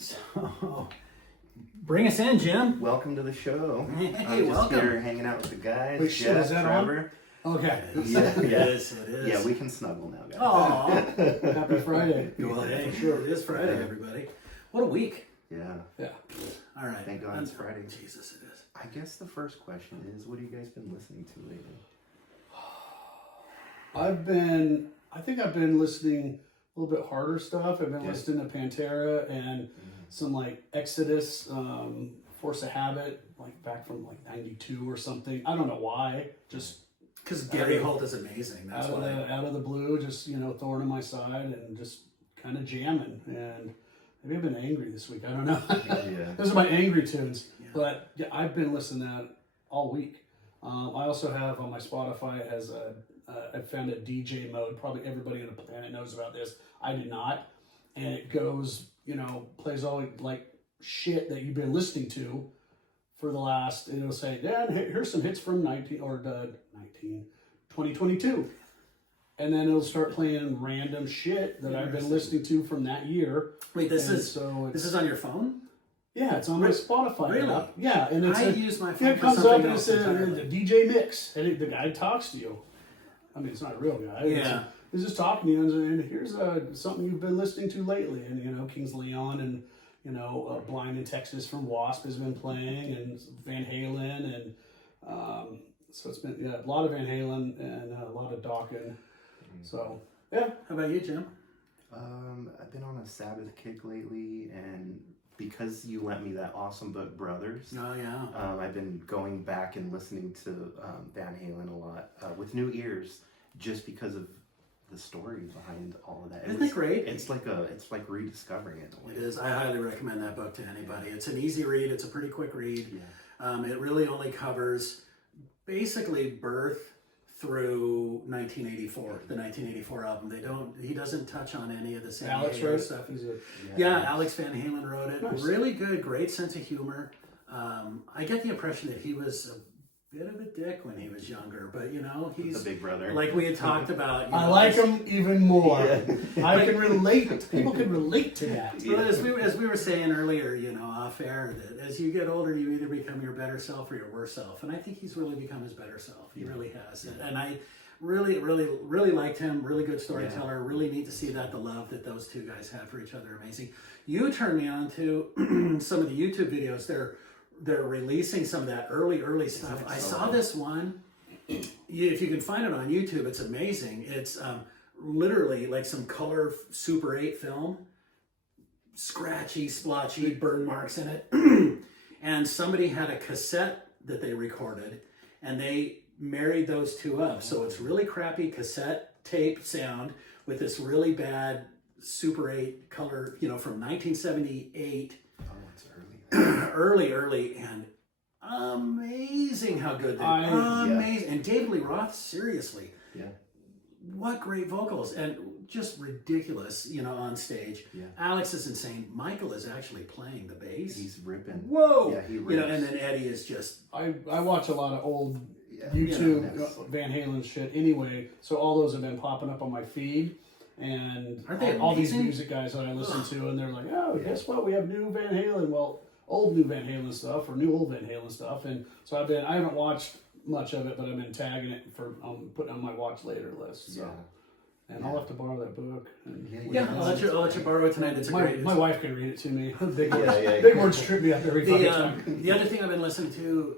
So, bring us in, Jim. Welcome to the show. Hey, I'm just welcome. here hanging out with the guys. Wait, shit, Jeff, is that Trevor. on? Okay. Yeah, It yeah. is. It is. Yeah, we can snuggle now, guys. Oh, happy Friday. Well, hey, sure, it is Friday, everybody. What a week. Yeah. Yeah. All right. Thank God it's Friday. Jesus, it is. I guess the first question is, what have you guys been listening to lately? I think I've been listening a little bit harder stuff. I've been Yeah. listening to Pantera and some like Exodus, Force of Habit, like back from like 92 or something. I don't know why. Just Because Gary Holt is amazing. That's out why. of the blue, just, thorn in my side and just kind of jamming. And maybe I've been angry this week. I don't know. Yeah. Those are my angry tunes. Yeah. But yeah, I've been listening to that all week. I also have on my Spotify I found a DJ mode. Probably everybody on the planet knows about this. I did not. And it goes, plays all like shit that you've been listening to for the last, it'll say, yeah, here's some hits from 2022. And then it'll start playing random shit that I've been listening to from that year. Wait, this And is so this is on your phone? yeah, it's on my Spotify. Really? app. Yeah, and it's I use my phone it for comes up something and it else says entirely. the DJ mix, and the guy talks to you. I mean, it's not a real guy. Yeah. He's just talking to you, and here's something you've been listening to lately, and Kings Leon and Blind in Texas from Wasp has been playing, and Van Halen, and so it's been a lot of Van Halen and a lot of Dawkins. So yeah. How about you, Jim? I've been on a Sabbath kick lately, and because you lent me that awesome book, Brothers, Oh, yeah. I've been going back and listening to Van Halen a lot with new ears, just because of the story behind all of that. Isn't it great? It's like rediscovering it. In a way. It is. I highly recommend that book to anybody. It's an easy read. It's a pretty quick read. Yeah. It really only covers basically birth through 1984, the 1984 album. He doesn't touch on any of the San Alex Diego wrote stuff. Yeah. Alex Van Halen wrote it. Nice. Really good, great sense of humor. I get the impression that he was a bit of a dick when he was younger, but he's The big brother. like we had talked about. I like him even more. Yeah. I can relate. People can relate to that. Well, as we were saying earlier, off air, that as you get older, you either become your better self or your worse self. And I think he's really become his better self. He really has. And I really, really, really liked him. Really good storyteller. Yeah. Really neat to see that the love that those two guys have for each other. Amazing. You turned me on to some of the YouTube videos. They're releasing some of that early stuff. I saw this one. If you can find it on YouTube, it's amazing. It's literally like some color Super 8 film. Scratchy, splotchy, burn marks in it. And somebody had a cassette that they recorded, and they married those two up. So it's really crappy cassette tape sound with this really bad Super 8 color, from 1978. Oh, it's early. early, and amazing how good they Yeah. are. Amazing. And David Lee Roth, seriously. Yeah. What great vocals, and just ridiculous, on stage. Yeah. Alex is insane. Michael is actually playing the bass. He's ripping. Whoa! Yeah, he rips. And then Eddie is just I watch a lot of old Yeah. YouTube that's- Van Halen shit anyway, so all those have been popping up on my feed, and Aren't they all these amazing? music guys that I listen to, and they're like, oh, guess what? We have new Van Halen. Well, old new Van Halen stuff or new old Van Halen stuff, and so I haven't watched much of it, but I've been tagging it for putting on my watch later list. So. Yeah. And I'll have to borrow that book. And yeah. I'll let you borrow it tonight. It's a great. my wife can read it to me. Big words, yeah. big words trip me up every fucking time. The other thing I've been listening to,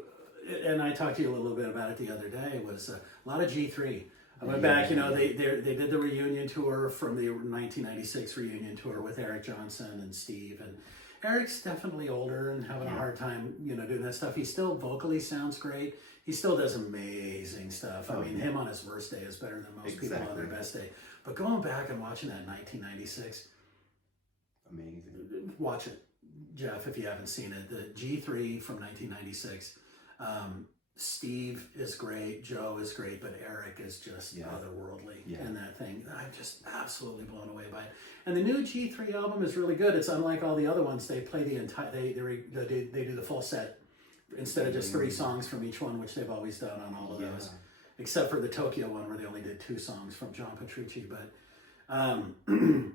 and I talked to you a little bit about it the other day, was a lot of G3. I went back, they did the reunion tour from the 1996 reunion tour with Eric Johnson and Steve. And Eric's definitely older and having a hard time, doing that stuff. He still vocally sounds great. He still does amazing stuff. I mean, him on his worst day is better than most people on their best day. But going back and watching that 1996, Amazing. watch it, Jeff, if you haven't seen it. The G3 from 1996. Steve is great, Joe is great, but Eric is just otherworldly in that thing. I'm just absolutely blown away by it. And the new G3 album is really good. It's unlike all the other ones. They play the entire, they do the full set instead of just 3 songs from each one, which they've always done on all of those, except for the Tokyo one where they only did 2 songs from John Petrucci. But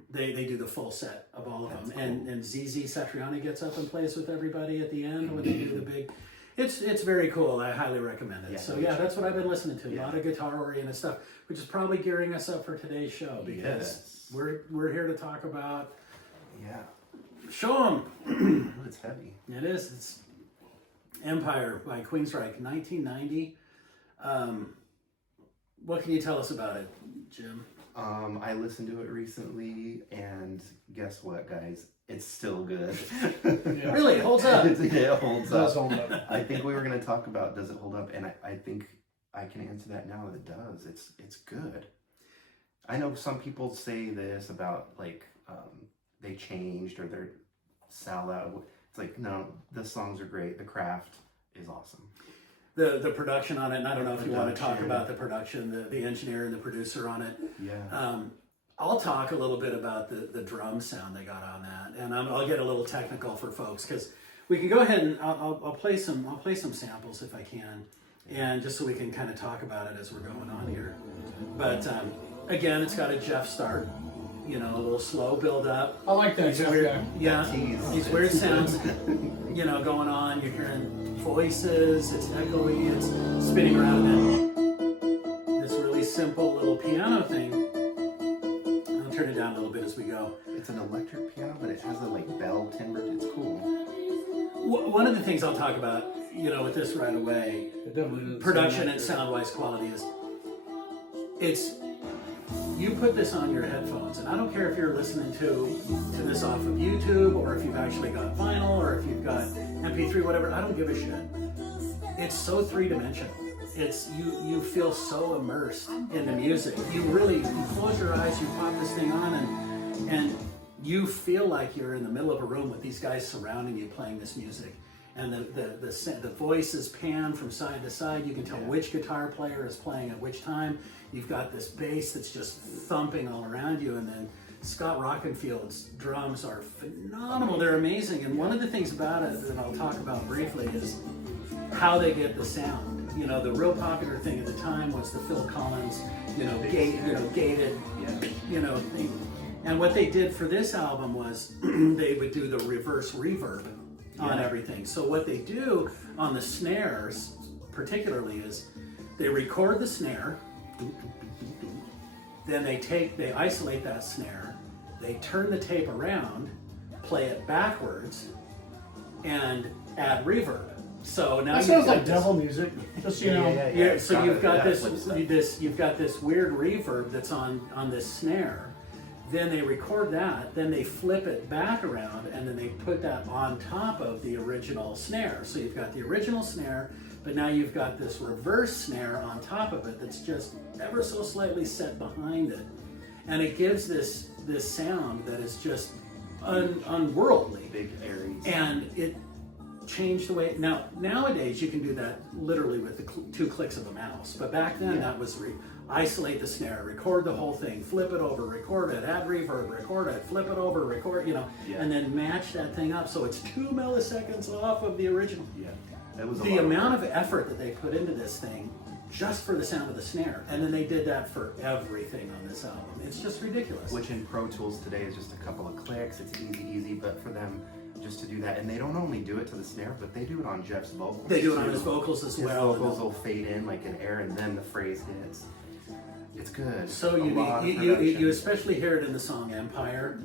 They do the full set of all of them, and ZZ Satriani gets up and plays with everybody at the end when they do the big. It's very cool. I highly recommend it. Yeah, so yeah, that's what I've been listening to. A lot of guitar oriented stuff, which is probably gearing us up for today's show because we're here to talk about. Yeah. Show them. It's heavy. It is. It's Empire by Queensrÿche, 1990. What can you tell us about it, Jim? I listened to it recently, and guess what, guys? It's still good. Yeah. Really, it holds up. It holds It does up. hold up. I think we were going to talk about does it hold up, and I think I can answer that now. It does. It's good. I know some people say this about like they changed or they're salad. It's like no, the songs are great. The craft is awesome. The production on it, and I don't know if you want to talk Production. about the production, the engineer and the producer on it. Yeah. I'll talk a little bit about the drum sound they got on that, and I'll get a little technical for folks because we can go ahead and I'll play some samples if I can, and just so we can kind of talk about it as we're going on here. But again, it's got a Jeff start, you know, a little slow build up. I like that. These Jeff weird, guy. yeah, Tease. these weird sounds, you know, going on. You're hearing voices. It's echoey. It's spinning around, and this really simple little piano thing. I'll turn it down a little bit as we go. It's an electric piano, but it has a like bell timbre. It's cool. One of the things I'll talk about, you know, with this right away, It definitely doesn't production sound and like sound-wise quality is, it's, you put this on your headphones, and I don't care if you're listening to this off of YouTube, or if you've actually got vinyl, or if you've got MP3, whatever, I don't give a shit. It's so three-dimensional. It's, you feel so immersed in the music. You close your eyes, you pop this thing on, and you feel like you're in the middle of a room with these guys surrounding you playing this music. And the voices pan from side to side. You can tell which guitar player is playing at which time. You've got this bass that's just thumping all around you, and then Scott Rockenfield's drums are phenomenal. They're amazing. And one of the things about it that I'll talk about briefly is how they get the sound. You know, the real popular thing at the time was the Phil Collins, gated, thing. And what they did for this album was they would do the reverse reverb on everything. So what they do on the snares, particularly, is they record the snare, then they isolate that snare, they turn the tape around, play it backwards, and add reverb. So now that sounds like devil music. Just you know. yeah, so you've got flip side. you've got this weird reverb that's on this snare. Then they record that, then they flip it back around, and then they put that on top of the original snare. So you've got the original snare, but now you've got this reverse snare on top of it that's just ever so slightly set behind it. And it gives this sound that is just unworldly. Big Aries. And it changed the way. Nowadays you can do that literally with the 2 clicks of a mouse. But back then that was isolate the snare, record the whole thing, flip it over, record it, add reverb, record it, flip it over, record, and then match that thing up so it's 2 milliseconds off of the original. Yeah. It was The amount of effort that they put into this thing just for the sound of the snare, and then they did that for everything on this album. It's just ridiculous. Which in Pro Tools today is just a couple of clicks. It's easy, but for them just to do that, and they don't only do it to the snare, but they do it on Jeff's vocals. They do it on too. his vocals as His well. vocals will fade in like an air, and then the phrase hits. It's good. So A lot of production. you especially hear it in the song Empire.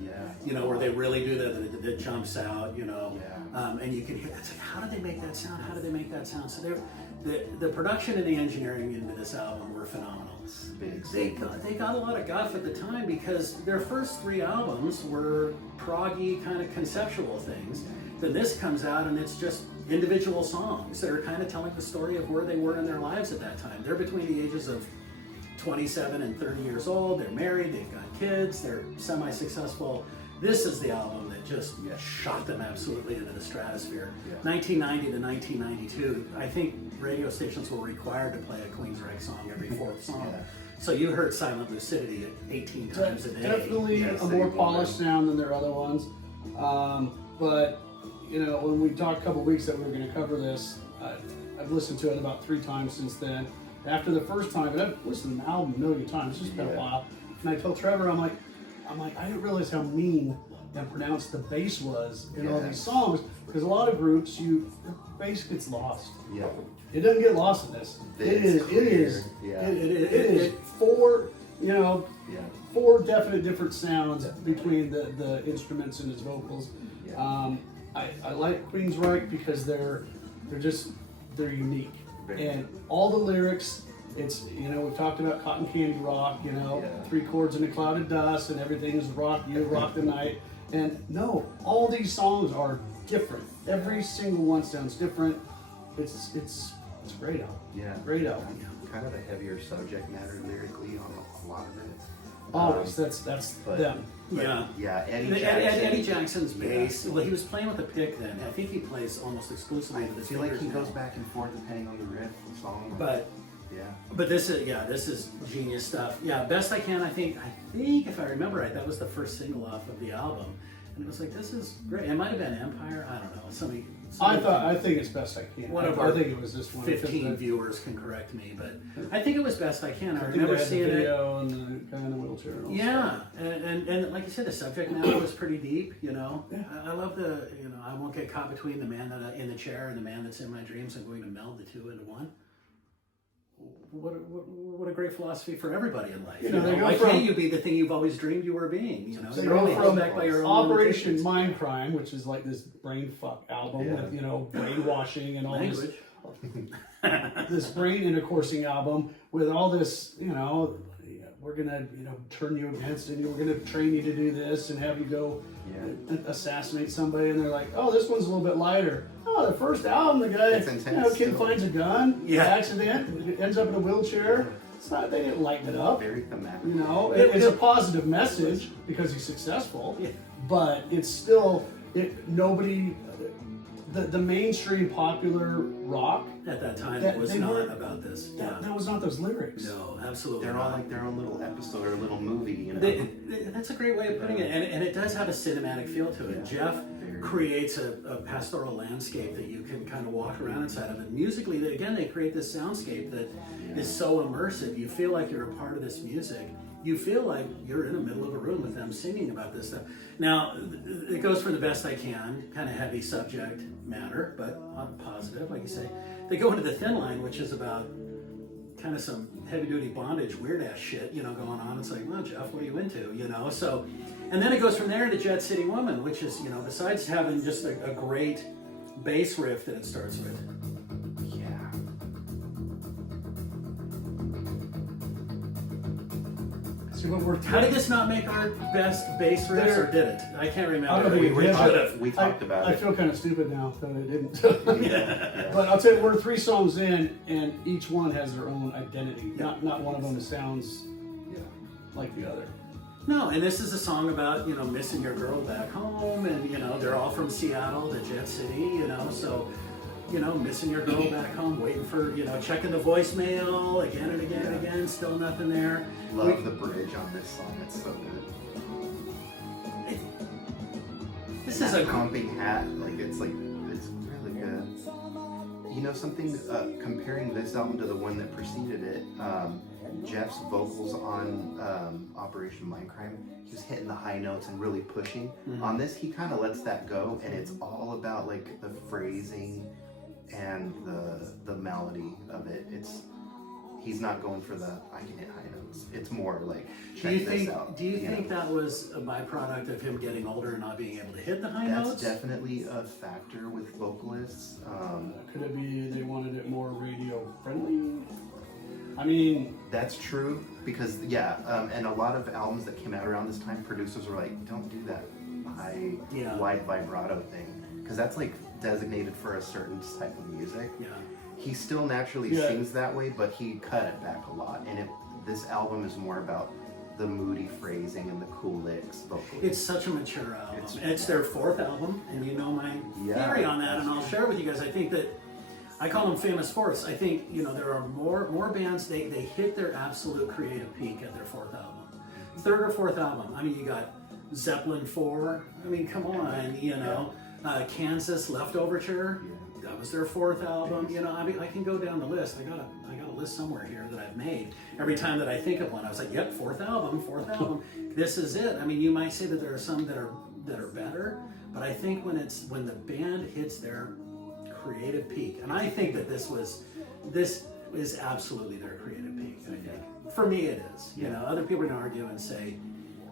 Yeah. Where they really do that. That jumps out. Yeah. And you can hear. It's like, how did they make that sound? How did they make that sound? So the production and the engineering into this album were phenomenal. Big. They got a lot of guff at the time because their first 3 albums were proggy kind of conceptual things. Then this comes out and it's just individual songs that are kind of telling the story of where they were in their lives at that time. They're between the ages of 27 and 30 years old. They're married. They've got kids. They're semi-successful. This is the album that just shot them absolutely into the stratosphere. 1990 to 1992, I think radio stations were required to play a Queensrÿche song every 4th song. So you heard Silent Lucidity 18 times a day. Definitely a more polished sound than their other ones. But, when we talked a couple weeks that we were going to cover this, I've listened to it about 3 times since then. After the first time, and I've listened to the album a million times, it's just been a while. And I told Trevor, I'm like, I'm like, I didn't realize how mean and pronounced the bass was in all Yeah. these songs, because a lot of groups, the bass gets lost. Yeah. It doesn't get lost in this. It's clear. It is Yeah. it is four, Yeah. four definite different sounds between the instruments and his vocals. Yeah. I like Queensrÿche because they're unique. Very. And all the lyrics, it's, we've talked about Cotton Candy Rock, Yeah. 3 chords in a cloud of dust, and everything is rock you, rock the night. And no, all these songs are different. Every single one sounds different. It's a great album. Yeah. Great album. Kind of a heavier subject matter lyrically on a lot of it. Always, that's but- them. But, Yeah. Yeah. Eddie Jackson's Yeah. bass. Well, he was playing with a pick then. I think he plays almost exclusively with I his feel like he fingers goes now. back and forth depending on the riff, the song. But yeah. this is genius stuff. Yeah, Best I Can. I think if I remember right, that was the first single off of the album, and it was like, this is great. It might have been Empire. I don't know. Somebody I think it's Best I Can. One of I our think it was this one. 15 viewers can correct me, but I think it was Best I Can. I I think remember they had the seeing it. video and the guy in the wheelchair. And all Yeah, and like you said, the subject matter was pretty deep. Yeah. I love the I won't get caught between the man that in the chair and the man that's in my dreams. I'm going to meld the two into one. What a great philosophy for everybody in life. You know, they go Why from- can't you be the thing you've always stuff. You were being? They You're go only held from back by your own Operation limitations. Mindcrime, which is like this brain fuck album Yeah. with brainwashing and all Language. this brain intercoursing album with all this, we're gonna turn you against it, we're gonna train you to do this and have you go assassinate somebody, and they're like, oh, this one's a little bit lighter. Oh, the first album, the guy, It's intense kid still. finds a gun, Yeah. accident, ends up in a wheelchair. It's not, they didn't lighten it up. Very thematic. It's a positive message because he's successful, Yeah. but it's still nobody. The mainstream popular rock At that time, That- it was they not were- about this. that was not those lyrics. No, absolutely. They're all not. like their own little episode or little movie. That's a great way of putting it, and it does have a cinematic feel to it. Yeah. Jeff creates a pastoral landscape that you can kind of walk around inside of. And musically, they create this soundscape that is so immersive. You feel like you're a part of this music. You feel like you're in the middle of a room with them singing about this stuff. Now, it goes for the Best I Can, kind of heavy subject matter, but on positive, like you say. They go into the Thin Line, which is about kind of some heavy-duty bondage, weird-ass shit, going on. It's like, well, Jeff, what are you into, So, and then it goes from there into Jet City Woman, which is, besides having just a great bass riff that it starts with. Yeah. See what we're How did this not make our best bass riffs, or did it? I can't remember. I don't think it did. should have. We talked about I it. feel kind of stupid now that it didn't. But I'll tell you, we're 3 songs in, and each one has their own identity. Not one of them sounds like the other. No, and this is a song about, missing your girl back home, and, they're all from Seattle to Jet City, so, missing your girl back home, waiting for, checking the voicemail again and again and again, still nothing there. Love the bridge on this song. It's so good. This And is that a pumping hat, it's really good. Something, comparing this album to the one that preceded it, Jeff's vocals on Operation Mindcrime, he was hitting the high notes and really pushing. Mm-hmm. On this, he kind of lets that go, and it's all about the phrasing and the melody of it. He's not going for the I can hit high notes. It's more like check this out. Do you think that was a byproduct of him getting older and not being able to hit the high That's notes? definitely a factor with vocalists. Could it be they wanted it more radio friendly? I mean, That's true because and a lot of albums that came out around this time, producers were like, "Don't do that high, wide vibrato thing," because that's designated for a certain type of music. Yeah. He still naturally sings that way, but he cut it back a lot. And this album is more about the moody phrasing and the cool licks vocally. It's such a mature album. It's their 4th album, and you know my theory on that, and I'll share with you guys. I think that I call them famous fourths. I think there are more bands. They hit their absolute creative peak at their 4th album, 3rd or 4th album. I mean, you got Zeppelin 4. I mean, come on, Kansas Leftoverture. That was their 4th album. I mean, I can go down the list. I got a list somewhere here that I've made. Every time that I think of one, I was like, yep, fourth album. This is it. I mean, you might say that there are some that are better, but I think when the band hits their creative peak, and I think that this is absolutely their creative peak. I think. For me, it is. You know, other people are gonna argue and say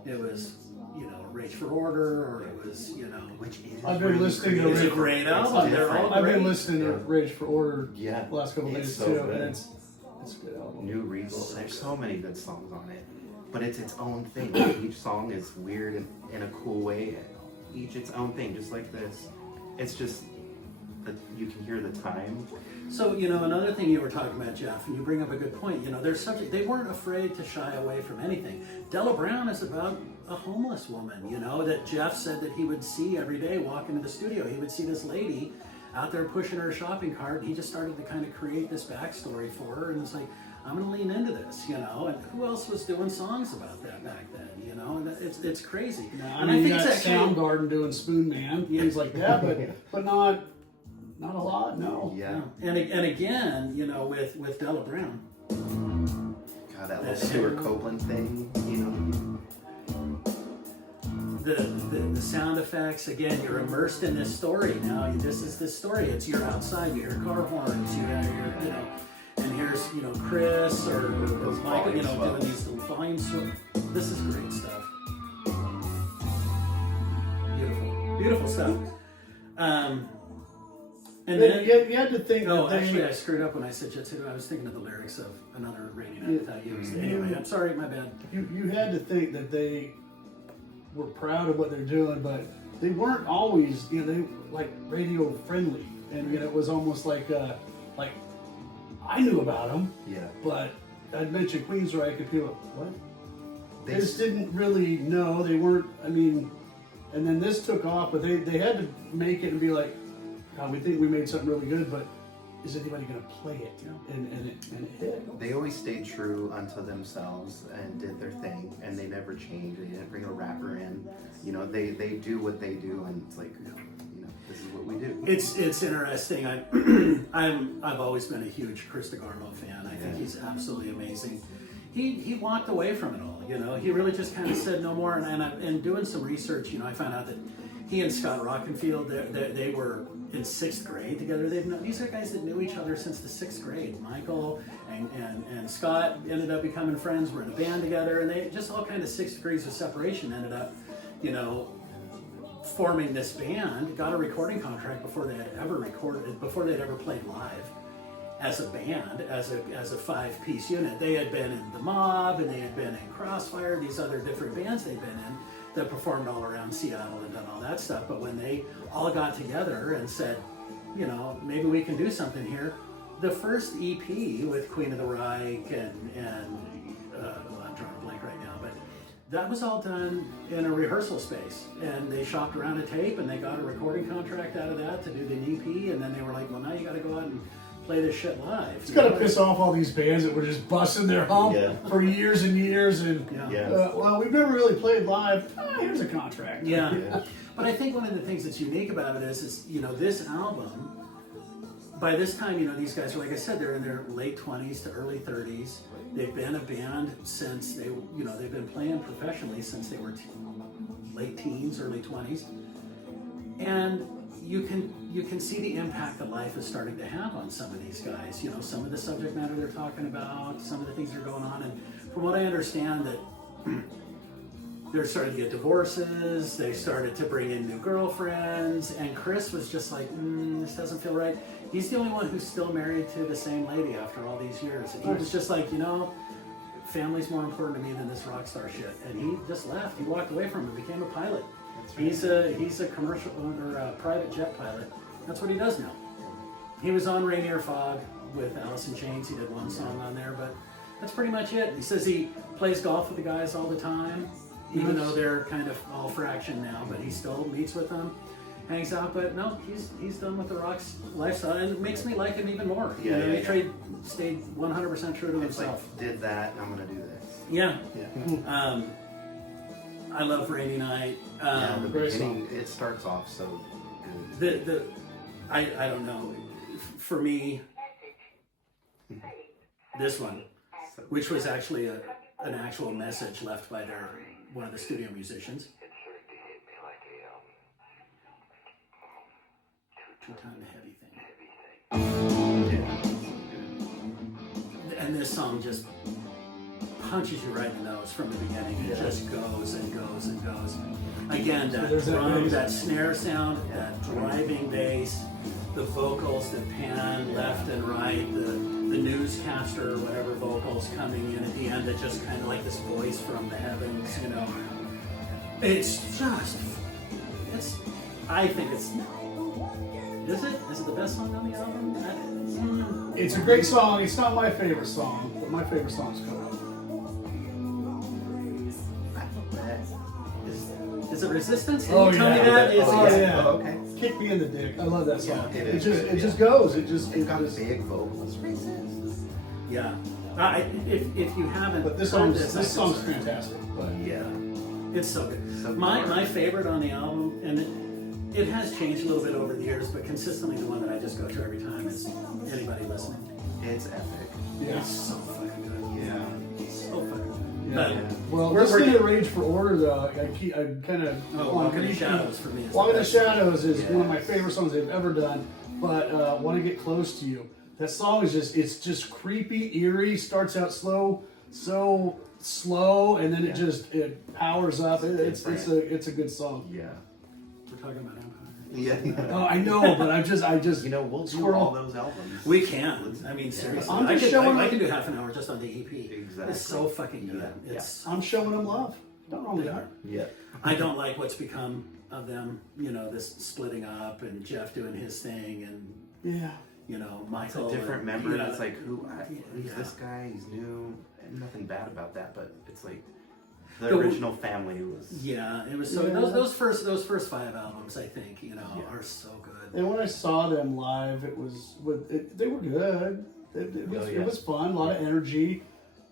it was, you know, Rage for Order, or it was, you know, Which is I've been listening to it's a Rage. great album. They're all I've great. been listening to Rage for Order Yeah. the last couple It's days so too, good. and it's a good album. New Regal. There's so many good songs on it, but it's its own thing. Each song is weird in a cool way. Each its own thing, just like this. It's just that you can hear the time. So, you know, another thing you were talking about, Jeff, and you bring up a good point. You know, they weren't afraid to shy away from anything. Della Brown is about a homeless woman, you know, that Jeff said that he would see every day walk into the studio. He would see this lady out there pushing her shopping cart, and he just started to kind of create this backstory for her, and it's like, I'm going to lean into this, you know, and who else was doing songs about that back then, you know, and it's crazy. I And mean, you it's got actually- Soundgarden doing Spoon Man, things like that, but not a lot, no. Yeah. And again, you know, with Della Brown, God, that little Stuart Copeland thing, you know. the sound effects, again, you're immersed in this story now. This is this story. It's you're outside, you hear car horns, you know, and here's, you know, Chris or Michael, you know, doing these volume swim. This is great stuff. Beautiful stuff. And then you had to think oh, that they, actually, I screwed up when I said Jitsu. I was thinking of the lyrics of another Rainy Night that I used. Anyway, I'm sorry, my bad. you had to think that they were proud of what they're doing, but they weren't always, you know, they like radio friendly, and you know, it was almost like I knew about them, Yeah. but I'd mentioned Queensrÿche, and people, what? They They just didn't really know. They weren't. I mean, and then this took off, but they had to make it and be like, God, we think we made something really good, but is anybody going to play it? And it hit. They always stayed true unto themselves and did their thing, and they never changed. They didn't bring a rapper in. You know, they do what they do, and it's like, you know, this is what we do. It's interesting. I've always been a huge Chris DeGarmo fan. I think he's absolutely amazing. He walked away from it all. You know, he really just kind of said no more. And doing some research, you know, I found out that he and Scott Rockenfield, they were in 6th grade together. These are guys that knew each other since the 6th grade. Michael and Scott ended up becoming friends. Were in a band together, and they just all kind of 6 degrees of separation ended up, you know, forming this band. Got a recording contract before they had ever played live as a band, as a 5-piece unit. They had been in The Mob, and they had been in Crossfire, these other different bands they'd been in that performed all around Seattle and done all that stuff. But when they all got together and said, you know, maybe we can do something here, the first EP with Queen of the Reich and well, I'm drawing a blank right now, but that was all done in a rehearsal space, and they shopped around a tape, and they got a recording contract out of that to do the EP, and then they were like, well, now you got to go out and play this shit live. It's got to piss off all these bands that were just busting their hump for years and years, and well, we've never really played live. Here's a contract. Yeah. But I think one of the things that's unique about it is you know, this album, by this time, you know, these guys are, like I said, they're in their late 20s to early 30s. They've been a band since they've been playing professionally since they were late teens, early 20s. And you can see the impact that life is starting to have on some of these guys. You know, some of the subject matter they're talking about, some of the things that are going on. And from what I understand, that they're starting to get divorces, they started to bring in new girlfriends, and Chris was just like, this doesn't feel right. He's the only one who's still married to the same lady after all these years. And he was just like, you know, family's more important to me than this rock star shit. And he just left. He walked away from it, became a pilot. He's a commercial or a private jet pilot. That's what he does now. He was on Rainier Fog with Alice in Chains. He did one song on there, but that's pretty much it. He says he plays golf with the guys all the time, even though they're kind of all fraction now, but he still meets with them, hangs out. But no, he's done with the rock's lifestyle, and it makes me like him even more. He stayed 100% true to It's himself. like, did that, I'm gonna do this. Yeah. I love Rainy Night. The beginning, it starts off so good. I don't know. For me, this one, which was actually an actual message left by one of the studio musicians. Two-time heavy thing. And this song just punches you right in the nose from the beginning. It just goes and goes and goes. Again, that drum, that snare sound, that driving bass, the vocals that pan left and right, the newscaster or whatever vocals coming in at the end that just kind of like this voice from the heavens, you know. It's just, I think it's, is it the best song on the album? It's a great song. It's not my favorite song, but my favorite song is coming. Is it Resistance? Did Oh, you tell yeah. me that? Oh, yeah. Oh, okay. Kick me in the dick. I love that song. Yeah, it just goes. It just big vocals. Yeah. If you haven't, But this heard song's fantastic. But yeah, it's so good. So My favorite on the album, and it has changed a little bit over the years, but consistently the one that I just go to every time is Anybody Listening. It's epic. yeah. It's so fucking good. Yeah. So fucking good. Yeah. But Well, we're listening to getting- Rage for Order though, I kind of Walk in the Shadows for me. Is Walk in the best. Shadows is one of my Yes. favorite songs they've ever done. But Want to Get Close to You. That song is just creepy, eerie. Starts out so slow, and then it powers up. It's a good song. Yeah. We're talking about Empire. Yeah. Oh, I know, but I just We'll do Squirrel. all those albums. We can. I mean, seriously. I'm just I can do half an hour just on the EP. Exactly. It's so fucking good. Yeah. It's I'm showing them love. Don't wrong with They that. are. Yeah. I don't like what's become of them, you know, this splitting up and Jeff doing his thing and, Yeah. you know, It's Michael. a different and, member. you know, It's like, who's Yeah. this guy? He's new. And nothing bad about that, but it's like the The- original family was. Yeah, it was so. Yeah. Those first 5 albums, I think, you know, are so good. And when I saw them live, they were good. It was fun, a lot of energy.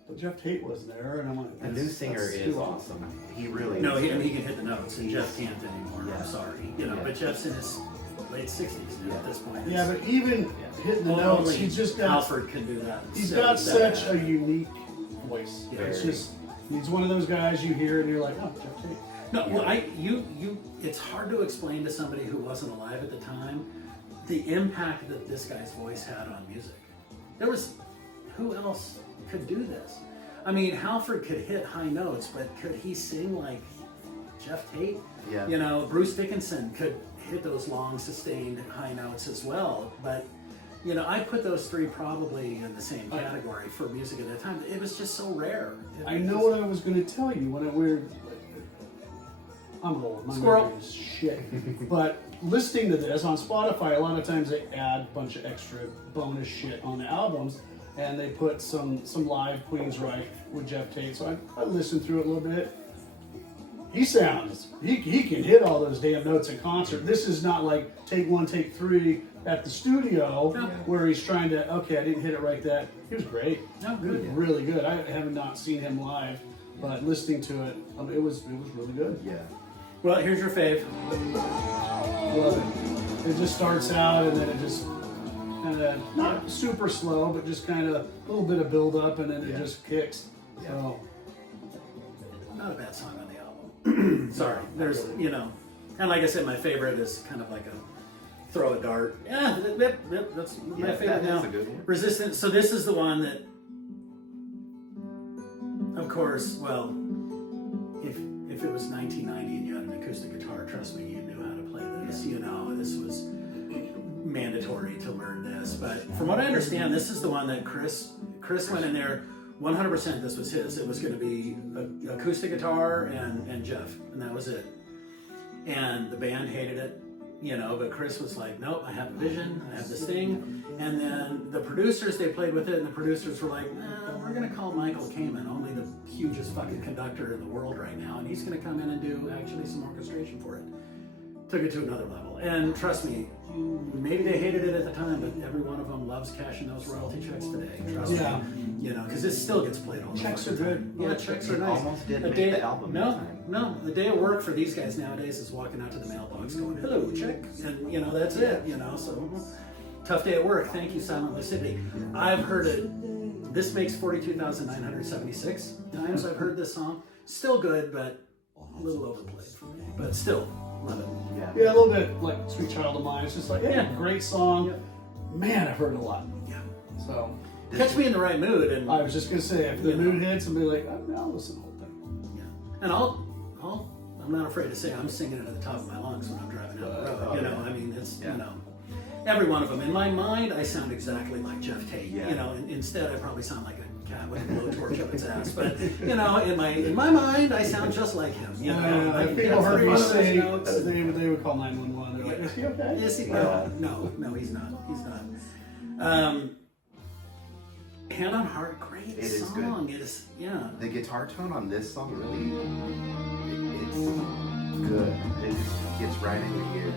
But Jeff Tate was there, and I went. The new singer is awesome. He really. No, is. he can hit the notes, and Jeff can't anymore. Yeah. I'm sorry, you know, Yeah. but Jeff's in his late 60s now at this point. Yeah, but even hitting the Well, notes, only he's just got. Alfred can do that. He's instead got of such that. a unique voice. Yeah. It's just he's one of those guys you hear and you're like, oh, Jeff Tate. No, well, it's hard to explain to somebody who wasn't alive at the time the impact that this guy's voice had on music. Who else could do this? I mean, Halford could hit high notes, but could he sing like Jeff Tate? Yeah. You know, Bruce Dickinson could hit those long, sustained high notes as well, but you know, I put those three probably in the same category for music at that time. It was just so rare. I know what I was going to tell you when I'm old. My Squirrel. memory is shit. But listening to this on Spotify, a lot of times they add a bunch of extra bonus shit on the albums, and they put some live Queensrÿche with Jeff Tate. So I listened through it a little bit. He can hit all those damn notes in concert. This is not like take 1, take 3 at the studio where he's trying to, okay, I didn't hit it right that. He was great. No, good. He was really good. I have not seen him live, but listening to it, it was really good. Yeah. Well, here's your fave. Love it. It just starts out and then it just kind of, not super slow, but just kind of a little bit of build up and then it just kicks. So, Not a bad song on the album. Sorry. There's, you know, and like I said, my favorite is kind of like a throw a dart. Yeah, that's my Yeah, favorite that now. is a good one. Resistance. So this is the one that, of course, well, if it was 1990 and you had an acoustic guitar, trust me, you knew how to play this. You know, this was mandatory to learn this. But from what I understand, this is the one that Chris went in there. 100% this was his. It was going to be a acoustic guitar and Jeff, and that was it. And the band hated it, you know, but Chris was like, nope, I have a vision, I have this thing. And then the producers, they played with it, and the producers were like, nah, we're going to call Michael Kamen, only the hugest fucking conductor in the world right now, and he's going to come in and do actually some orchestration for it. Took it to another level. And trust me, maybe they hated it at the time, but every one of them loves cashing those royalty checks today. Trust me. You know, because it still gets played all the Checks fucking are time. good. Yeah, checks are It nice. almost didn't A make day- the album in time. No, the day of work for these guys nowadays is walking out to the mailbox going, hello, check, and you know, that's it, you know, so Tough day at work. Thank you, Silent Lucidity. I've heard it. This makes 42,976 times I've heard this song. Still good, but a little overplayed for me. But still, love it. Yeah, a little bit like Sweet Child of Mine. It's just like, Yeah. great song. Man, I've heard it a lot. Yeah. So, Catch me in the right mood, and I was just going to say, if the mood hits, I'll be like, oh, I'll listen to the whole thing. yeah. And I'm not afraid to say I'm singing it at the top of my lungs when I'm driving down the road. You know, I mean, it's you know, every one of them. In my mind, I sound exactly like Jeff Tate. Yeah. You know, and instead I probably sound like a cat with a blowtorch up its ass. But you know, in my mind, I sound just like him. You know, If people heard me say, they would call 911. They're like, is he okay? Is he? No, he's not. He's not. Hand on Heart, great It is song. good. It is, yeah. The guitar tone on this song really, it's good. It just gets right in your ear.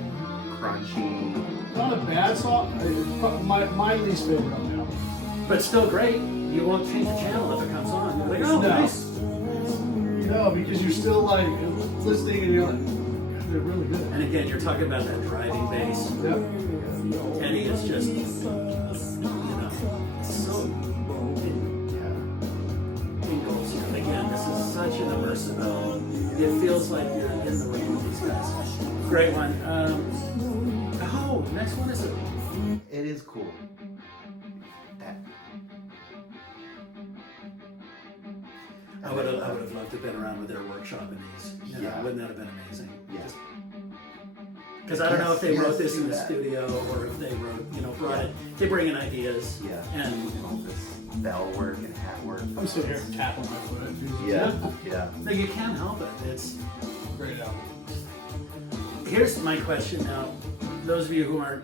Crunchy. Not a bad song. It's my least favorite on the album. But still great. You won't change the channel if it comes on. You're like, oh, No. nice. No, because you're still like listening and you're like, God, they're really good. And again, you're talking about that driving bass. Yep. And he is just, you know, so tingles. And again, this is such an immersive album. It feels like you're in the room with these guys. Great one. Next one is It is cool. That. I would have loved to have been around with their workshop in these. You know, Yeah. wouldn't that have been amazing? Yes. Because I don't know if they Yes, wrote this in do the that. studio or if they wrote, you know, brought it. They bring in ideas. Yeah. And all this bell work and hat work. I'm sitting here tapping my foot. Yeah. Yeah. no, you can't help it. It's Great album. Here's my question now. Those of you who aren't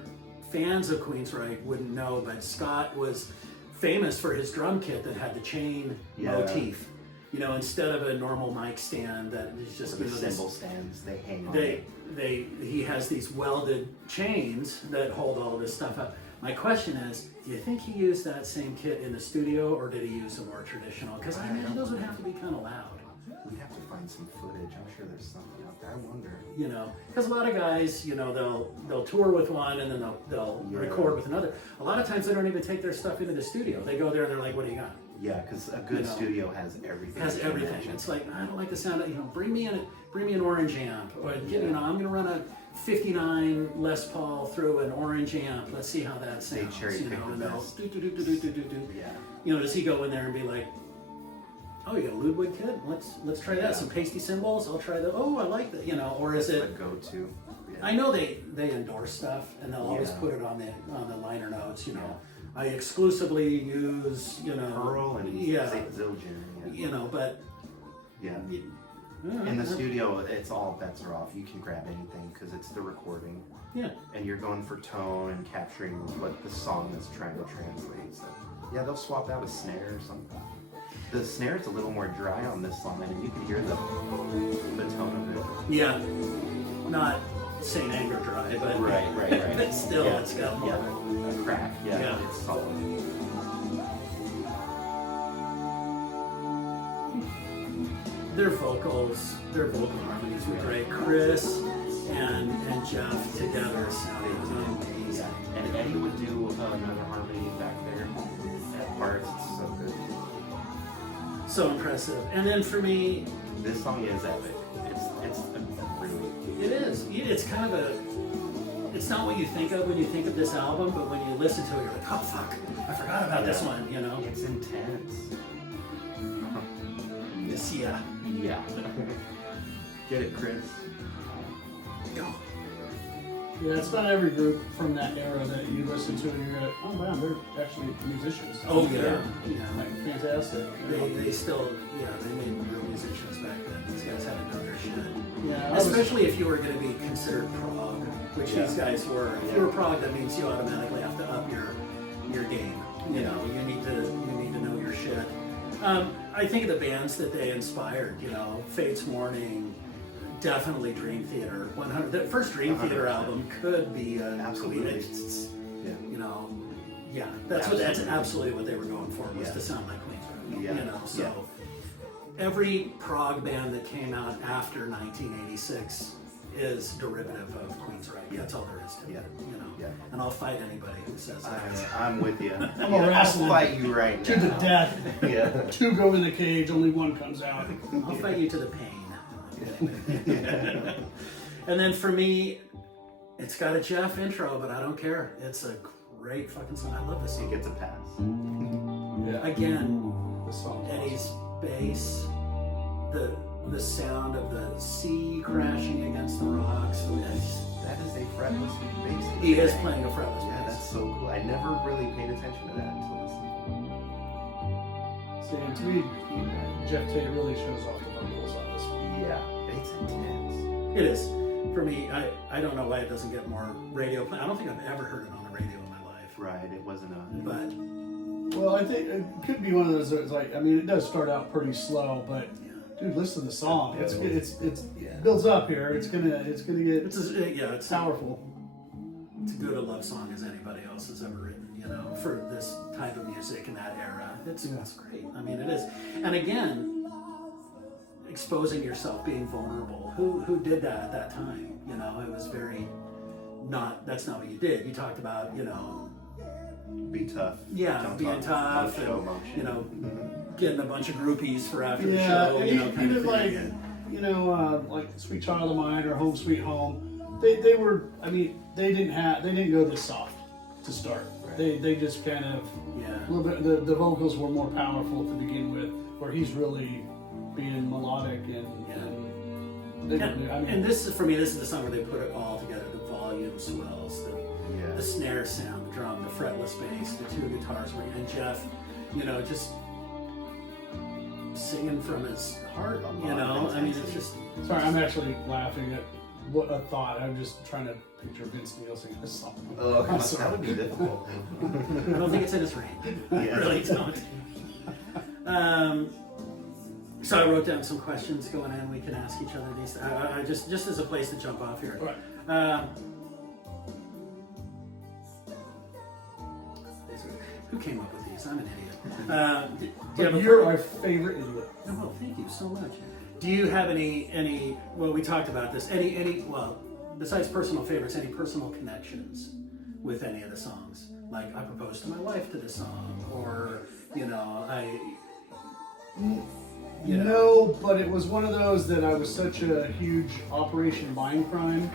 fans of Queensrÿche wouldn't know, but Scott was famous for his drum kit that had the chain motif. You know, instead of a normal mic stand that is just The you know, this- cymbal stands, they hang on. he has these welded chains that hold all of this stuff up. My question is, do you think he used that same kit in the studio, or did he use a more traditional? Because I imagine those would have to be kind of loud. We have to find some footage. I'm sure there's something out there. I wonder. You know, because a lot of guys, you know, they'll tour with one and then they'll record with another. A lot of times they don't even take their stuff into the studio. They go there and they're like, "What do you got?" Yeah, because a good studio has everything. Has you can everything. imagine. It's like, I don't like the sound of, you know, bring me an orange amp, or you know, I'm gonna run a 59 Les Paul through an orange amp. Let's see how that sounds. cherry you pick know, the and they'll best. do. Yeah. You know, does he go in there and be like, "Oh, you got a Ludwig kit? Let's try that. Some pasty cymbals. I'll try that. Oh, I like that." You know, or is A it? go-to. Yeah. I know they endorse stuff and they'll always put it on the liner notes. You know, I exclusively use Pearl and Zildjian. Yeah. you know, but Yeah. In the studio, it's all bets are off. You can grab anything because it's the recording. yeah. And you're going for tone and capturing what the song is trying to translate. So, yeah, they'll swap out a snare or something. The snare's a little more dry on this song, and you can hear the tone of it. Yeah, not Saint Anger Dry, but Right. but still, Yeah. it's got more. A crack. Yeah, Yeah. it's solid. Their vocal harmonies were great. Chris and Jeff together sounded amazing. And Eddie would do another harmony back there at parts. It's so good. So impressive. And then for me, This song is epic. It's really. it is. It's kind of it's not what you think of when you think of this album, but when you listen to it, you're like, oh fuck, I forgot about this one, you know? It's intense. Yeah. Yeah. Get it, Chris. Yeah, it's not every group from that era that you listen to and you're like, oh man, they're actually musicians. Oh, yeah. They're, Yeah. like fantastic. They still, they made real musicians back then. These guys had to know their shit. Yeah, Especially if you were going to be considered prog, which these guys were. If you were prog, that means you automatically have to up your game. You know, you need to know your shit. I think of the bands that they inspired. You know, Fate's Warning, definitely Dream Theater. 100. The first Dream 100%. Theater album could be Absolutely. You know, that's absolutely what they were going for, was to sound like Queensrÿche. Yeah. You know, so every prog band that came out after 1986 is derivative of Queensrÿche. That's all there is to it. You know. Yeah. And I'll fight anybody who says that. I'm with you. I'm a wrestler. I'll fight you right To now. the death. Yeah. 2 go in the cage, only 1 comes out. I'll fight you to the pain. And then for me, it's got a Jeff intro, but I don't care. It's a great fucking song. I love this He song. gets a pass. Yeah. Again, This song's Eddie's bass, the sound of the sea crashing against the rocks. That is a fretless bass. He is playing a fretless Yeah, bass. that's so cool. I never really paid attention to that until this. awesome. See, and to me, Jeff Tate really shows off the vocals on this one. Yeah, it's intense. It is. For me, I don't know why it doesn't get more radio play. I don't think I've ever heard it on the radio in my life. Right, it wasn't a. But Well, I think it could be one of those. It's like, I mean, it does start out pretty slow, but dude, listen to the song. It It's builds. builds up here. It's gonna get it's powerful. It's as good a love song as anybody else has ever written, you know, for this type of music in that era. It's great. I mean, it is. And again, exposing yourself, being vulnerable. Who did that at that time? You know, it was very that's not what you did. You talked about, you know, Be tough. yeah, Don't being tough don't show and, emotion. you know, getting a bunch of groupies for after the Yeah, show, and you know, kind even of like, thing. like Sweet Child of Mine or Home Sweet Home. They were. I mean, they didn't go this soft to start. Right. They just kind of Yeah. a little bit. The vocals were more powerful to begin with, where he's really being melodic and they don't do- I mean, And this is, for me, this is the song where they put it all together. The volume swells, the Yeah. snare sound, the drum, the fretless bass, the 2 guitars, and Jeff, you know, just singing from his heart, you know? I mean, it's just... sorry, I'm actually laughing at what a thought. I'm just trying to picture Vince Neil singing this song. Oh, I'm that sorry. would be difficult. I don't think it's in his range. I Yeah. really don't. So I wrote down some questions going in. We can ask each other these. I just as a place to jump off here. Right. Who came up with these? I'm an idiot. Do you have a You're my favorite idiot. Oh, thank you so much. Do you have any? Well, we talked about this. Well, besides personal favorites, any personal connections with any of the songs? Like, I proposed to my wife to this song, or you know, No, but it was one of those that I was such a huge Operation Mindcrime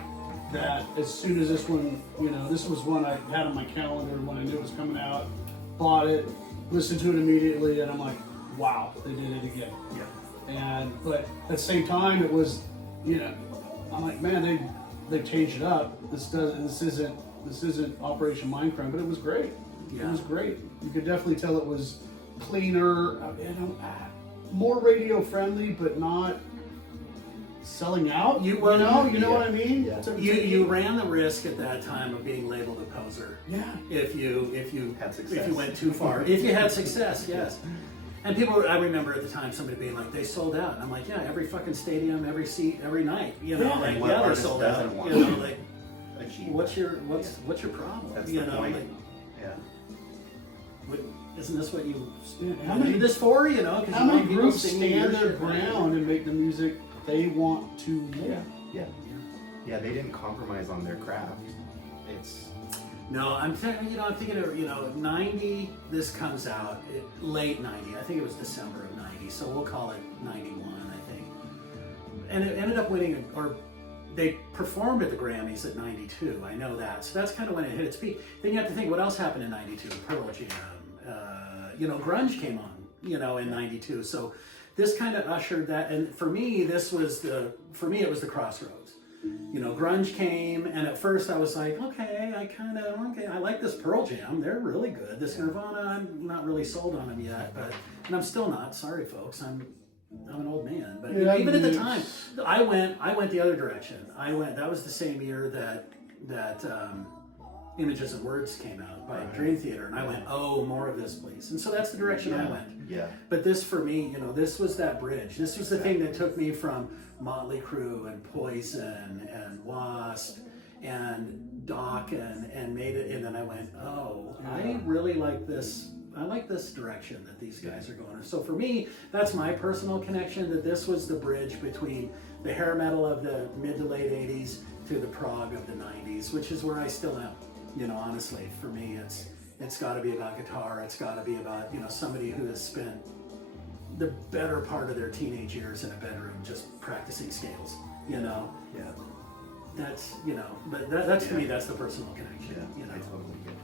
that as soon as this one, you know, this was one I had on my calendar when I knew it was coming out, bought it, listened to it immediately, and I'm like, wow, they did it again. Yeah. But at the same time, it was, you know, I'm like, man, they changed it up. This isn't Operation Mindcrime, but it was great. Yeah. It was great. You could definitely tell it was cleaner, more radio friendly, but not selling out. You know what I mean? Yeah. You ran the risk at that time of being labeled a poser. Yeah. If you Had success. if you went too far. If you had success, yes. And people, I remember at the time somebody being like, they sold out. And I'm like, yeah, every fucking stadium, every seat, every night. You know, Yeah. like, What yeah, they artist sold out. doesn't want You know, like, Achieve. what's your problem? That's you the know, point. like, Yeah. what, isn't this what you How many do this for? You know, because How you many want people groups singing your stand their shit. ground and make the music they want to make? Yeah, they didn't compromise on their craft. It's No, I'm thinking of 90. This comes out late 90. I think it was December of 90. So we'll call it 91, I think. And it ended up winning, or they performed at the Grammys at 92. I know that. So that's kind of when it hit its peak. Then you have to think, what else happened in 92? Pearl Jam. Grunge came on, in 92. So this kind of ushered that. And for me, it was the crossroads. Grunge came, and at first I was like, okay, I like this Pearl Jam. They're really good. This Nirvana, I'm not really sold on them yet, and I'm still not. Sorry, folks. I'm an old man, but even at the time, I went the other direction. That was the same year that Images and Words came out by Dream Theater, and I went, oh, more of this, please. And so that's the direction I went. Yeah. But this, for me, this was that bridge. This was the thing that took me from Motley Crue and Poison and Wasp and Doc and made it, and then I went, oh, I really like this. I like this direction that these guys are going. So for me, that's my personal connection, that this was the bridge between the hair metal of the mid to late 80s to the prog of the 90s, which is where I still am. You know, honestly, for me, it's got to be about guitar. It's got to be about, you know, somebody who has spent the better part of their teenage years in a bedroom just practicing scales. You know, Yeah. that's, you know, but that's to me, that's the personal connection. Yeah. You know. I totally get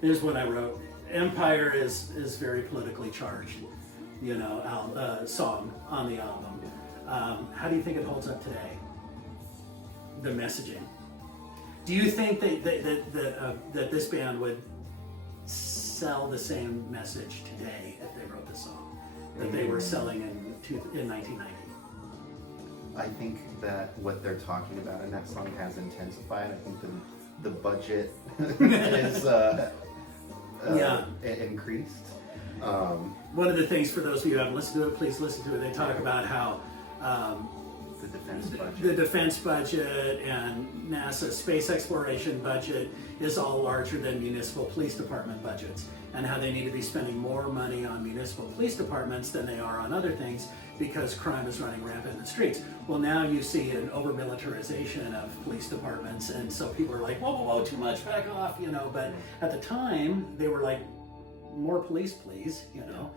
Here's what I wrote. Empire is very politically charged, you know, song on the album. How do you think it holds up today? The messaging. Do you think that this band would sell the same message today if they wrote this song that they were selling in 1990? I think that what they're talking about in that song has intensified. I think the budget is increased. One of the things, for those of you who haven't listened to it, please listen to it. They talk about how The defense budget. the defense budget and NASA space exploration budget is all larger than municipal police department budgets, and how they need to be spending more money on municipal police departments than they are on other things because crime is running rampant in the streets. Well, now you see an over-militarization of police departments, and so people are like, whoa, whoa, whoa, too much, back off, you know. But at the time, they were like, more police, please, you know.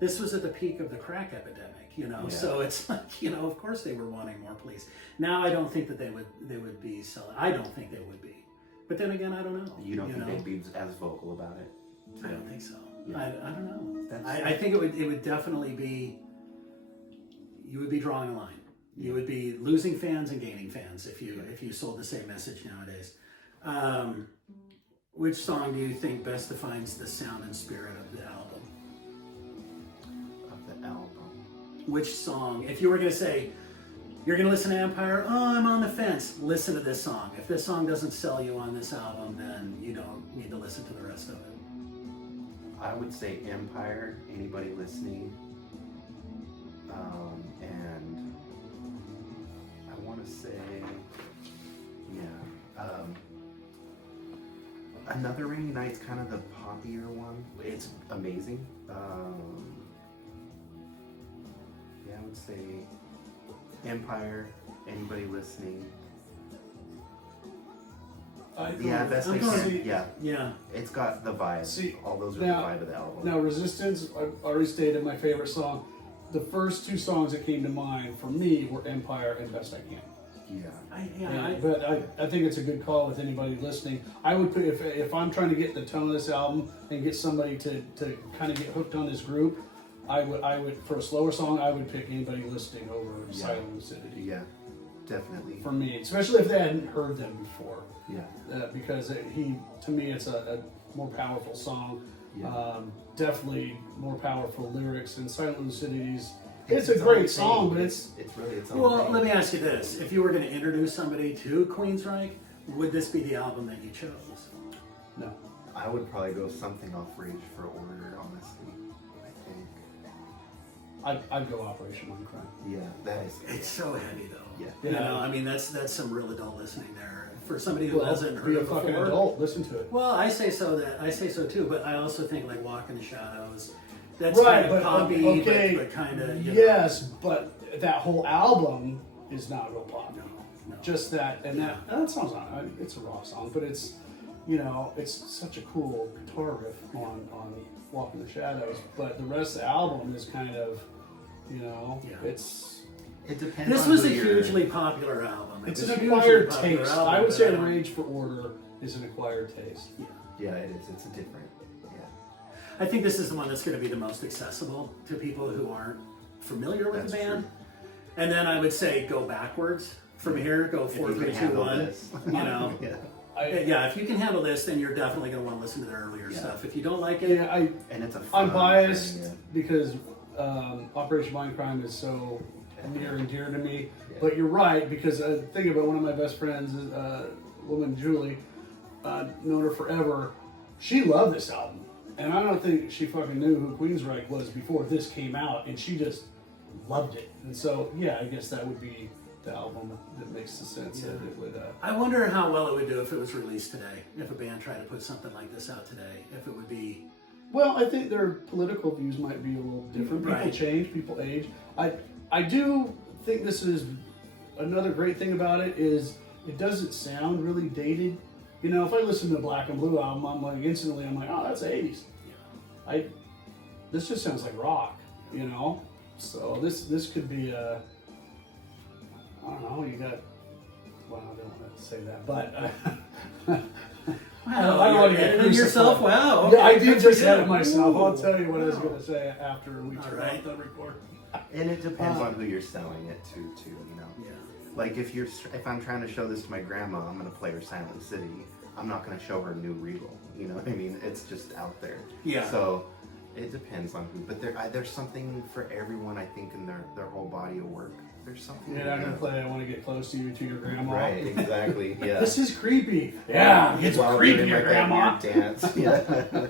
This was at the peak of the crack epidemic, you know. Yeah. So it's like, you know, of course they were wanting more police. Now I don't think that they would be selling. I don't think they would be. But then again, I don't know. You don't think know? they'd be as vocal about it? I don't think so. Yeah. I don't know. That's- I think it would definitely be. You would be drawing a line. You would be losing fans and gaining fans if you sold the same message nowadays. Which song do you think best defines the sound and spirit of the album? Of the album. Which song, if you were going to say, you're going to listen to Empire, oh, I'm on the fence, listen to this song. If this song doesn't sell you on this album, then you don't need to listen to the rest of it. I would say Empire, anybody listening. And I want to say, Another Rainy Night's kind of the poppier one. It's amazing. I would say Empire, anybody listening. Best I'm makes going sense. to Yeah. It's got the vibe. See, all those are now- the vibe of the album. Now, Resistance, I already stated my favorite song. The first two songs that came to mind for me were Empire and Best I Can. Yeah. But I think it's a good call with anybody listening. I would put, if I'm trying to get the tone of this album and get somebody to kind of get hooked on this group, I would for a slower song, I would pick anybody listening over Silent Lucidity. Yeah, definitely. For me, especially if they hadn't heard them before. Yeah. Because to me, it's a more powerful song. Yeah. Definitely more powerful lyrics than Silent Lucidity's. It's a great song, but it's really its own Well, thing. let me ask you this. If you were going to introduce somebody to Queensrÿche, would this be the album that you chose? no. I would probably go something off Rage for Order, honestly. I think. I'd go Operation Mindcrime. Yeah, that is. It's so heavy, though. Yeah. You know, I mean, that's some real adult listening there. For somebody who Well, hasn't heard be a it fucking before. adult. Listen to it. Well, I say so too, but I also think like Walk in the Shadows. That's Right, kind of but poppy, okay, but kind of yes, but that whole album is not real pop. No. Just that, and that song's not. It's a rock song, but it's, it's such a cool guitar riff on Walk in the Shadows. But the rest of the album is kind of, it's. It depends. This on was a who you're- hugely popular album. It's It an was acquired hugely popular taste. album, I would say but, Rage for Order is an acquired taste. Yeah, it is. It's a different. Yeah. I think this is the one that's going to be the most accessible to people who aren't familiar with That's the band. true. And then I would say go backwards from here. Go If 4, you 3, can 2, handle 1. this. You know. Yeah. Yeah, if you can handle this, then you're definitely going to want to listen to their earlier Yeah. stuff. If you don't like it, Yeah, And it's a. I'm fun biased thing, because Operation Mindcrime is so near and dear to me. Yeah. But you're right, because think about one of my best friends, woman Julie, known her forever. She loved this album, and I don't think she fucking knew who Queensrÿche was before this came out, and she just loved it. And so, yeah, I guess that would be the album that makes the sense that it would. I wonder how well it would do if it was released today. If a band tried to put something like this out today, if it would be. Well, I think their political views might be a little different. People Right. change, people age. I do think this is another great thing about it is it doesn't sound really dated. You know, if I listen to the Black and Blue album, I'm like instantly, I'm like, oh, that's the 80s. This just sounds like rock, you know. So this could be a, I don't know. You got, well, I don't want to say that, but Wow, I don't want to get editing yourself. crucified. Wow. Okay, Yeah, I good did for just you. edit myself. I'll tell you what I was Wow. going to say after we turn right. off the record. And it depends on who you're selling it to, too. You know. Yeah. Like if I'm trying to show this to my grandma, I'm gonna play her Silent City. I'm not gonna show her New Regal. You know what I mean? It's just out there. Yeah. So it depends on who. But there's something for everyone. I think in their whole body of work. There's something. You're not going to play I Want to Get Close to You to your grandma. Right. Exactly. Yeah. This is creepy. Yeah, it's While creepy, doing, your like, that grandma. weird dance. Yeah.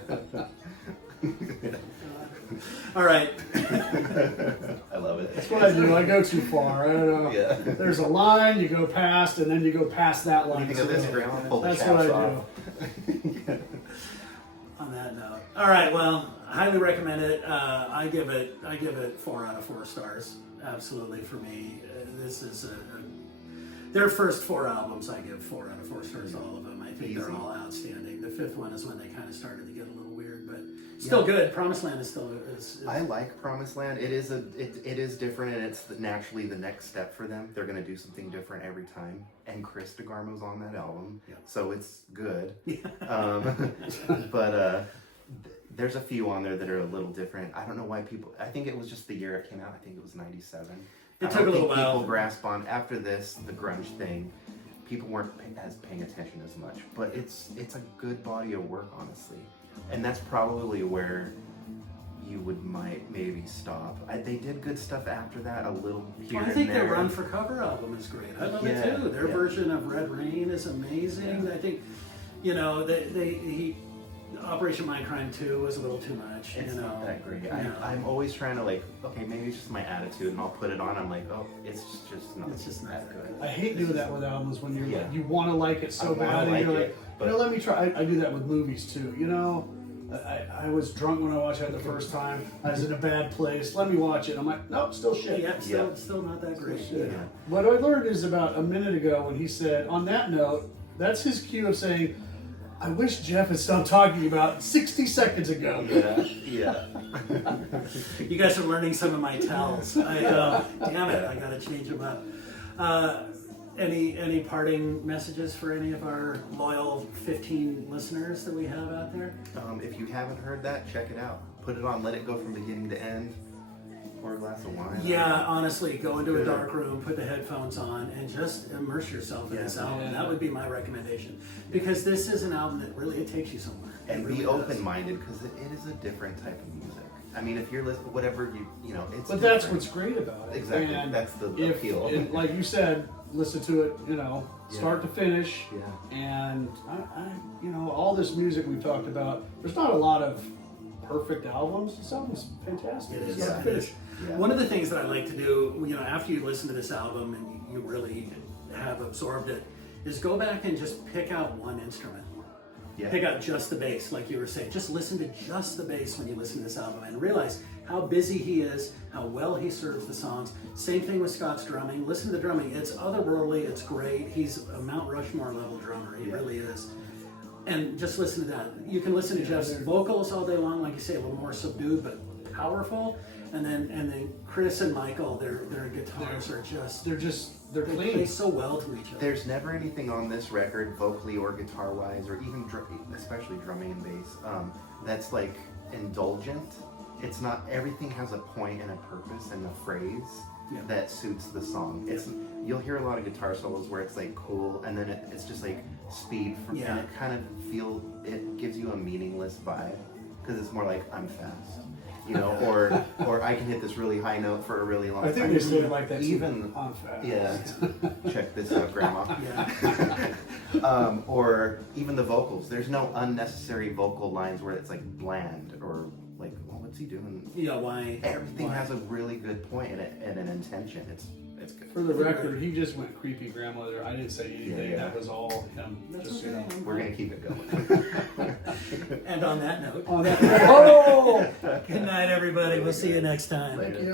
All right. I love it. That's what I do. I go too far. I don't know. Yeah. There's a line you go past, and then you go past that line. You think of this, So grandma? Pull the that's what I chaps do. off. On that note, all right. Well, highly recommend it. I give it 4 out of 4 stars. Absolutely for me. This is their first 4 albums. I give 4 out of 4 stars. All of them. I think they're Easy. all outstanding. The 5th one is when they kind of started to get a little weird, but still good. Promised Land is still is I like Promised Land. It is different, and it's naturally the next step for them. They're going to do something different every time. And Chris DeGarmo's on that album, Yeah. so it's good. Yeah. But there's a few on there that are a little different. I don't know why people. I think it was just the year it came out. I think it was '97. It took a little while. People grasp on after this, the grunge thing. People weren't paying attention as much, but it's a good body of work, honestly, and that's probably where you might maybe stop. They did good stuff after that, a little here I and think there. their Run for Cover album is great. I love it Yeah, too. Their yeah. version of Red Rain is amazing. I think, you know, Operation Mindcrime 2 was a little too much. It's you know, not that great. Yeah. I'm always trying to okay, maybe it's just my attitude, and I'll put it on. I'm like, oh, it's just not. It's just not that good. I hate doing that with albums when you're Yeah. you want to like it I so wanna bad, and like you're it, like, but- you know, let me try. I do that with movies too. You know, I was drunk when I watched it the first time. I was in a bad place. Let me watch it. I'm like, nope, still shit. Yeah, still not that great. Shit. Yeah. What I learned is about a minute ago when he said, on that note, that's his cue of saying, I wish Jeff had stopped talking about 60 seconds ago. Yeah. You guys are learning some of my tells. Damn it, I gotta change them up. Any parting messages for any of our loyal 15 listeners that we have out there? If you haven't heard that, check it out. Put it on. Let it go from beginning to end. Pour a glass of wine. Yeah, honestly, go into a dark room, put the headphones on, and just immerse yourself in this album. That would be my recommendation, because this is an album that really it takes you somewhere. And It really be does. open-minded, because it is a different type of music. I mean, if you're listening, whatever you know, it's. But that's different. what's great about it. Exactly. And That's the if, appeal. and like you said, listen to it, you know, start to finish. Yeah. And I, you know, all this music we've talked about, there's not a lot of perfect albums. This album's fantastic. It is. Start to finish. Yeah. One of the things that I like to do, you know, after you listen to this album and you really have absorbed it, is go back and just pick out one instrument. Yeah. Pick out just the bass, like you were saying. Just listen to just the bass when you listen to this album and realize how busy he is, how well he serves the songs. Same thing with Scott's drumming. Listen to the drumming. It's otherworldly. It's great. He's a Mount Rushmore level drummer. He really is. And just listen to that. You can listen to Jeff's vocals all day long, like you say, a little more subdued but powerful. And then Chris and Michael, their guitars are just They're they clean. play so well to each other. There's never anything on this record, vocally or guitar-wise, or even especially drumming and bass, that's like indulgent. It's not. Everything has a point and a purpose and a phrase that suits the song. You'll hear a lot of guitar solos where it's like cool, and then it's just like speed, and it kind of it gives you a meaningless vibe because it's more like I'm fast. You know, or I can hit this really high note for a really long I time. think they say it like that. Even on fast. yeah, check this out, Grandma. Or even the vocals. There's no unnecessary vocal lines where it's like bland or like, well, what's he doing? Yeah, why? Everything has a really good point and an intention. It's good. For the record, he just went creepy grandmother. I didn't say anything. Yeah. That was all him. That's Just, okay. you know. We're gonna keep it going. And on that note, Oh, that. Oh! good night, everybody. We'll see you next time. Thank you.